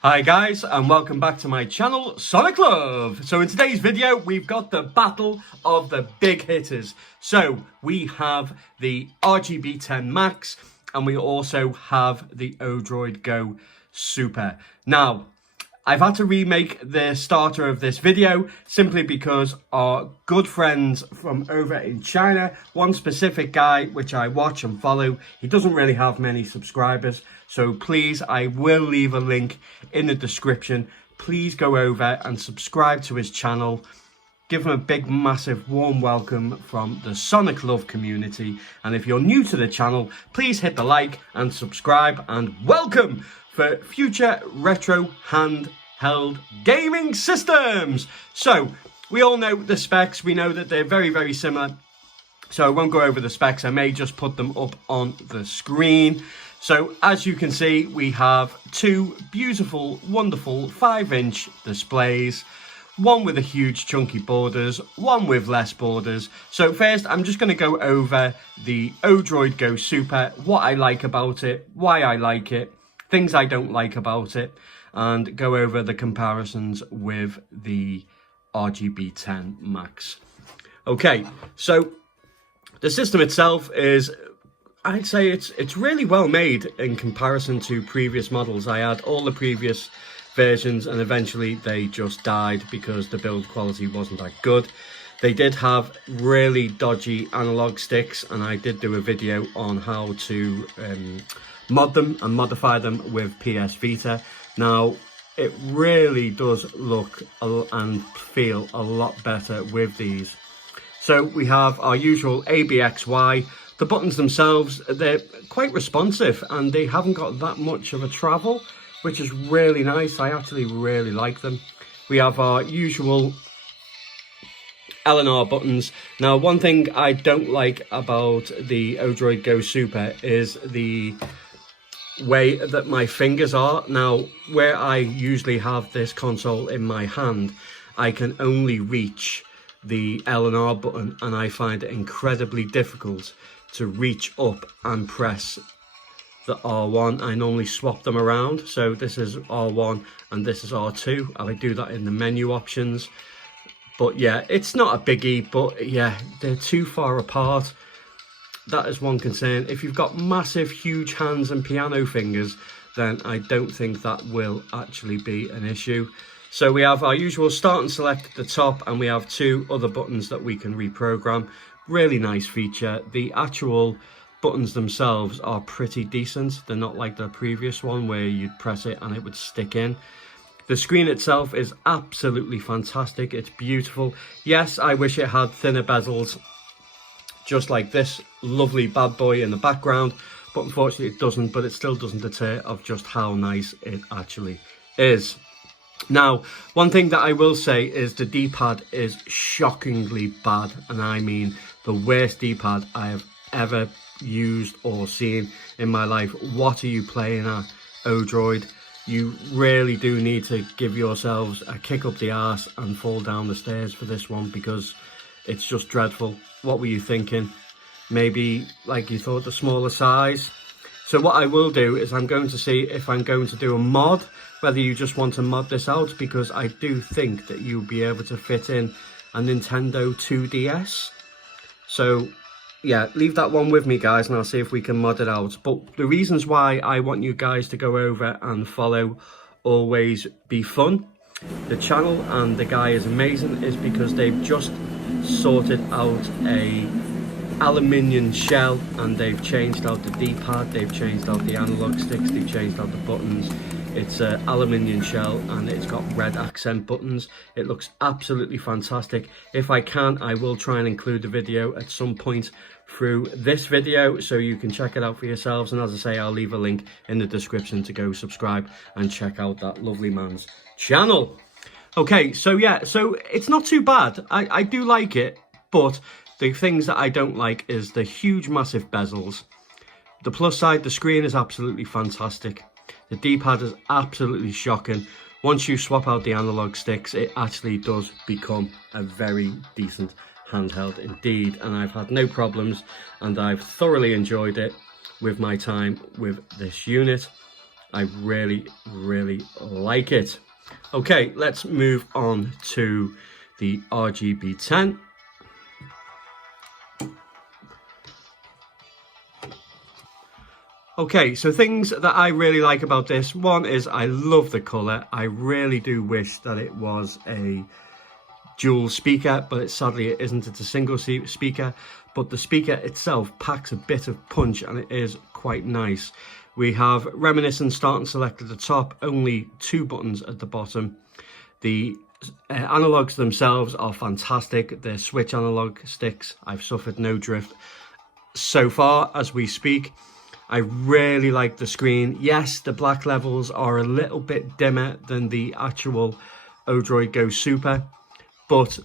Hi guys, and welcome back to my channel, Sonic Love. So in today's video, we've got the battle of the big hitters. So we have the RGB10 Max, and we also have the Odroid Go Super. Now, I've had to remake the starter of this video simply because our good friends from over in China, one specific guy which I watch and follow, he doesn't really have many subscribers. So please, I will leave a link in the description. Please go over and subscribe to his channel. Give him a big, massive, warm welcome from the Sonic Love community. And if you're new to the channel, please hit the like and subscribe, and welcome for future retro handheld gaming systems. So we all know the specs. We know that they're very, very similar. So I won't go over the specs. I may just put them up on the screen. So as you can see, we have two beautiful, wonderful 5-inch displays. One with a huge chunky borders, one with less borders. So first, I'm just going to go over the Odroid Go Super, what I like about it, why I like it, things I don't like about it, and go over the comparisons with the RGB10 Max. Okay, so the system itself is, I'd say it's really well made in comparison to previous models. I had all the previous versions and eventually they just died because the build quality wasn't that good. They did have really dodgy analog sticks, and I did do a video on how to mod them and modify them with PS Vita. Now, it really does look and feel a lot better with these. So we have our usual ABXY. The buttons themselves, they're quite responsive and they haven't got that much of a travel, which is really nice. I actually really like them. We have our usual L and R buttons. Now, one thing I don't like about the Odroid Go Super is the way that my fingers are. Now, where I usually have this console in my hand, I can only reach the L and R button, and I find it incredibly difficult to reach up and press the R1. I normally swap them around, so this is R1 and this is R2. I do that in the menu options. But yeah, it's not a biggie, but yeah, they're too far apart. That is one concern. If you've got massive, huge hands and piano fingers, then I don't think that will actually be an issue. So we have our usual start and select at the top, and we have two other buttons that we can reprogram. Really nice feature. The actual buttons themselves are pretty decent. They're not like the previous one where you'd press it and it would stick in. The screen itself is absolutely fantastic. It's beautiful. Yes, I wish it had thinner bezels, just like this lovely bad boy in the background, but unfortunately it doesn't. But it still doesn't deter of just how nice it actually is. Now, one thing that I will say is the D-pad is shockingly bad, and I mean the worst D-pad I have ever used or seen in my life. What are you playing at, Odroid? You really do need to give yourselves a kick up the arse and fall down the stairs for this one, because it's just dreadful. What were you thinking? Maybe like you thought the smaller size? So what I will do is I'm going to see if I'm going to do a mod, whether you just want to mod this out, because I do think that you'll be able to fit in a Nintendo 2DS. So yeah, leave that one with me, guys, and I'll see if we can mod it out. But the reasons why I want you guys to go over and follow Always Be Fun, the channel, and the guy is amazing, is because they've just sorted out a aluminium shell, and they've changed out the D-pad, they've changed out the analog sticks, they've changed out the buttons. It's an aluminium shell and it's got red accent buttons. It looks absolutely fantastic. If I can, I will try and include the video at some point through this video so you can check it out for yourselves. And as I say, I'll leave a link in the description to go subscribe and check out that lovely man's channel. Okay, so yeah, so it's not too bad. I do like it, but the things that I don't like is the huge, massive bezels. The plus side, the screen is absolutely fantastic. The D-pad is absolutely shocking. Once you swap out the analog sticks, it actually does become a very decent handheld indeed. And I've had no problems, and I've thoroughly enjoyed it with my time with this unit. I really, really like it. Okay, let's move on to the RGB10. Okay, so things that I really like about this, one is I love the colour. I really do wish that it was a dual speaker, but sadly it isn't. It's a single speaker, but the speaker itself packs a bit of punch and it is quite nice. We have reminiscent start and select at the top, only 2 buttons at the bottom. The analogs themselves are fantastic. They're switch analog sticks. I've suffered no drift so far as we speak. I really like the screen. Yes, the black levels are a little bit dimmer than the actual Odroid Go Super, but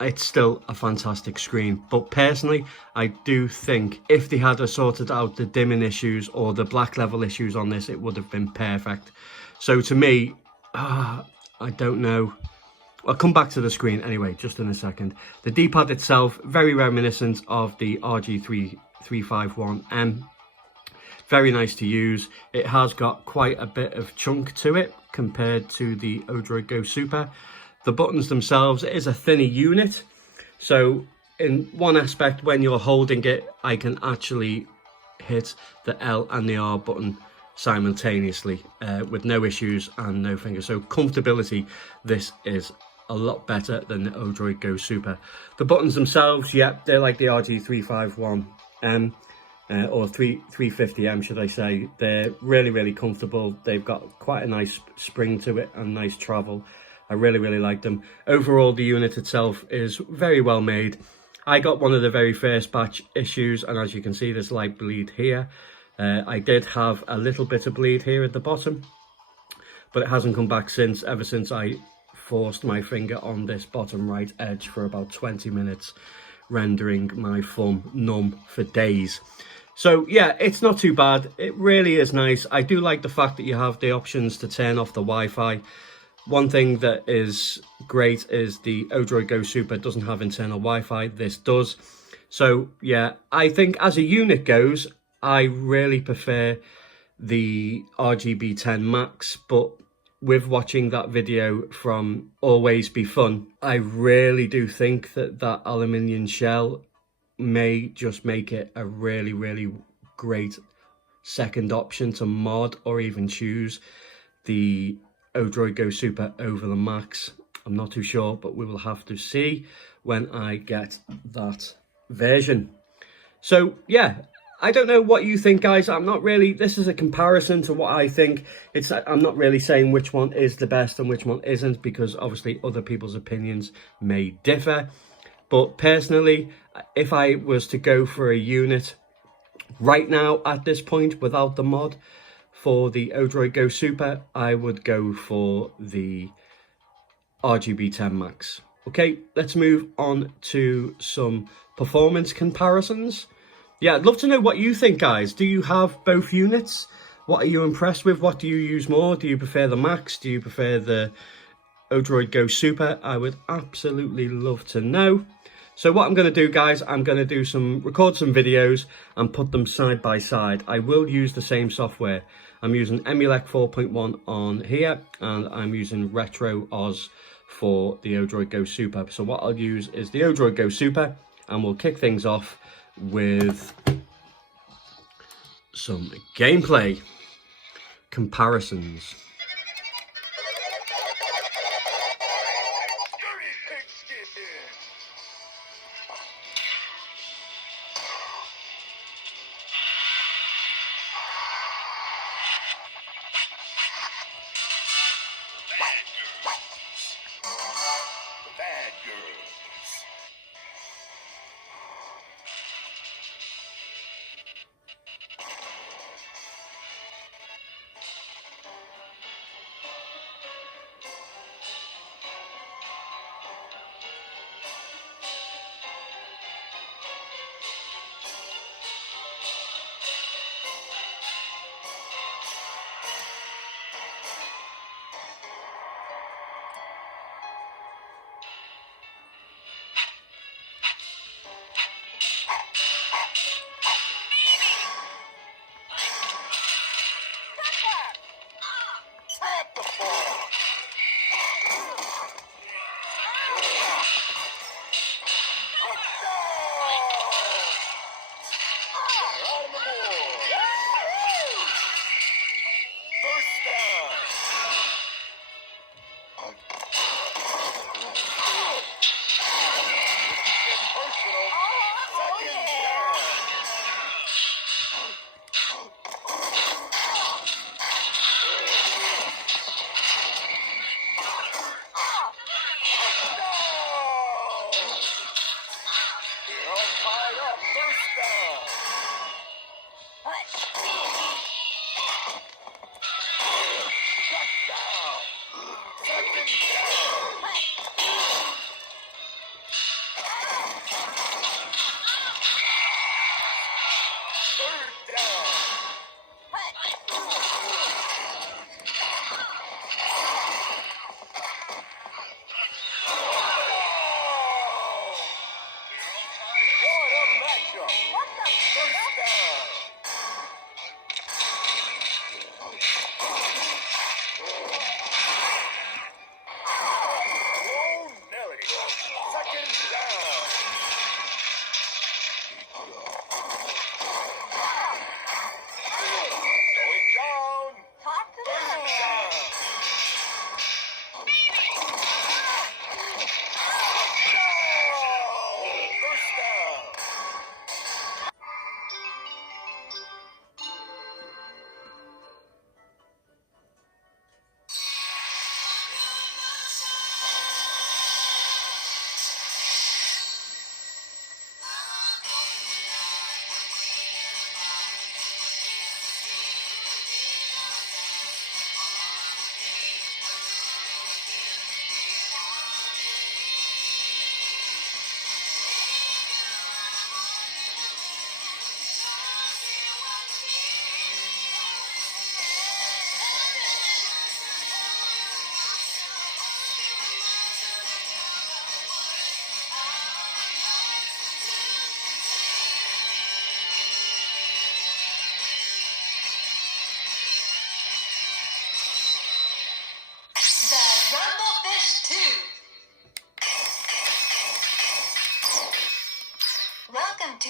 it's still a fantastic screen. But personally, I do think if they had sorted out the dimming issues or the black level issues on this, it would have been perfect. So to me, I don't know. I'll come back to the screen anyway, just in a second. The D-pad itself, very reminiscent of the RG351M. Very nice to use. It has got quite a bit of chunk to it compared to the Odroid Go Super. The buttons themselves, it is a thinner unit. So in one aspect, when you're holding it, I can actually hit the L and the R button simultaneously with no issues and no fingers. So comfortability, this is a lot better than the Odroid Go Super. The buttons themselves, yeah, they're like the RG351M. Or 350M, should I say. They're really, really comfortable. They've got quite a nice spring to it and nice travel. I really, really like them. Overall, the unit itself is very well made. I got one of the very first batch issues, and as you can see, there's light bleed here. I did have a little bit of bleed here at the bottom, but it hasn't come back since, ever since I forced my finger on this bottom right edge for about 20 minutes, rendering my thumb numb for days. So yeah, it's not too bad. It really is nice. I do like the fact that you have the options to turn off the Wi-Fi. One thing that is great is the Odroid Go Super doesn't have internal Wi-Fi. This does. So yeah, I think as a unit goes, I really prefer the RGB10 Max, but with watching that video from Always Be Fun, I really do think that that aluminium shell may just make it a really, really great second option to mod or even choose the Odroid Go Super over the Max. I'm not too sure, but we will have to see when I get that version. So yeah, I don't know what you think, guys. I'm not really, this is a comparison to what I think. I'm not really saying which one is the best and which one isn't, because obviously other people's opinions may differ. But personally, if I was to go for a unit right now at this point without the mod for the Odroid Go Super, I would go for the RGB10 Max. Okay, let's move on to some performance comparisons. Yeah, I'd love to know what you think, guys. Do you have both units? What are you impressed with? What do you use more? Do you prefer the Max? Do you prefer the Odroid Go Super? I would absolutely love to know. So what I'm going to do, guys, I'm going to record some videos and put them side by side. I will use the same software. I'm using Emulation 4.1 on here, and I'm using Retro Oz for the Odroid Go Super. So what I'll use is the Odroid Go Super, and we'll kick things off with some gameplay comparisons. Bad girls.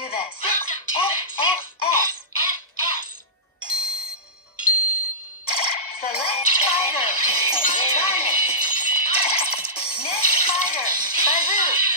to the 6FFS. Select fighter. Garnet. Next fighter. Bazoo.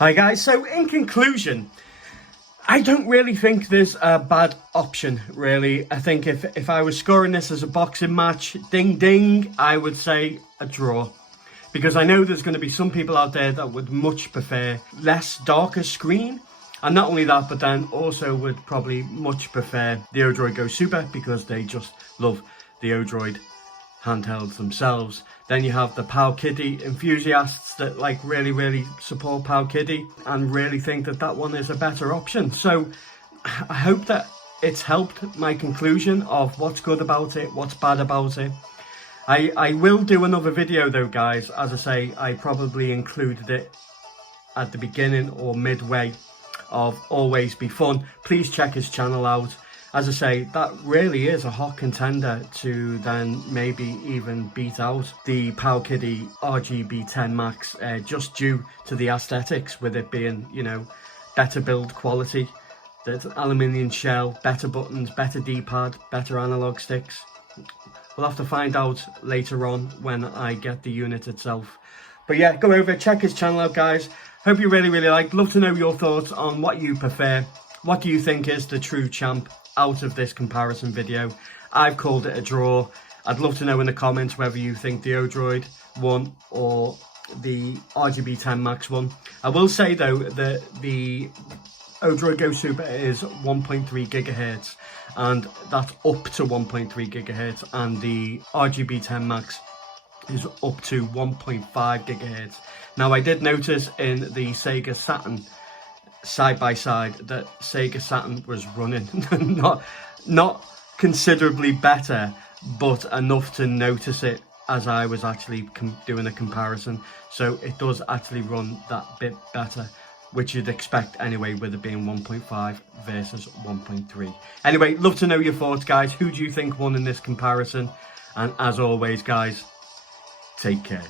Hi guys, so in conclusion, I don't really think there's a bad option, really. I think if I was scoring this as a boxing match, ding ding, I would say a draw. Because I know there's going to be some people out there that would much prefer less darker screen. And not only that, but then also would probably much prefer the Odroid Go Super because they just love the Odroid handhelds themselves. Then you have the Pow Kitty enthusiasts that like really support Pow Kitty and really think that that one is a better option. So I hope that it's helped my conclusion of what's good about it, what's bad about it. I will do another video though, guys. As I say, I probably included it at the beginning or midway of Always Be Fun. Please check his channel out. As I say, that really is a hot contender to then maybe even beat out the Powkiddy RGB10 Max, just due to the aesthetics, with it being, you know, better build quality, the aluminium shell, better buttons, better D-pad, better analog sticks. We'll have to find out later on when I get the unit itself. But yeah, go over, check his channel out, guys. Hope you really like. Love to know your thoughts on what you prefer. What do you think is the true champ out of this comparison video? I've called it a draw. I'd love to know in the comments whether you think the Odroid won or the RGB10 Max won. I will say though that the Odroid Go Super is 1.3 gigahertz, and that's up to 1.3 gigahertz, and the RGB10 Max is up to 1.5 gigahertz. Now, I did notice in the Sega Saturn side by side that Sega Saturn was running not considerably better, but enough to notice it as I was actually doing a comparison. So it does actually run that bit better, which you'd expect anyway, with it being 1.5 versus 1.3. Anyway, love to know your thoughts, guys. Who do you think won in this comparison? And as always, guys, take care.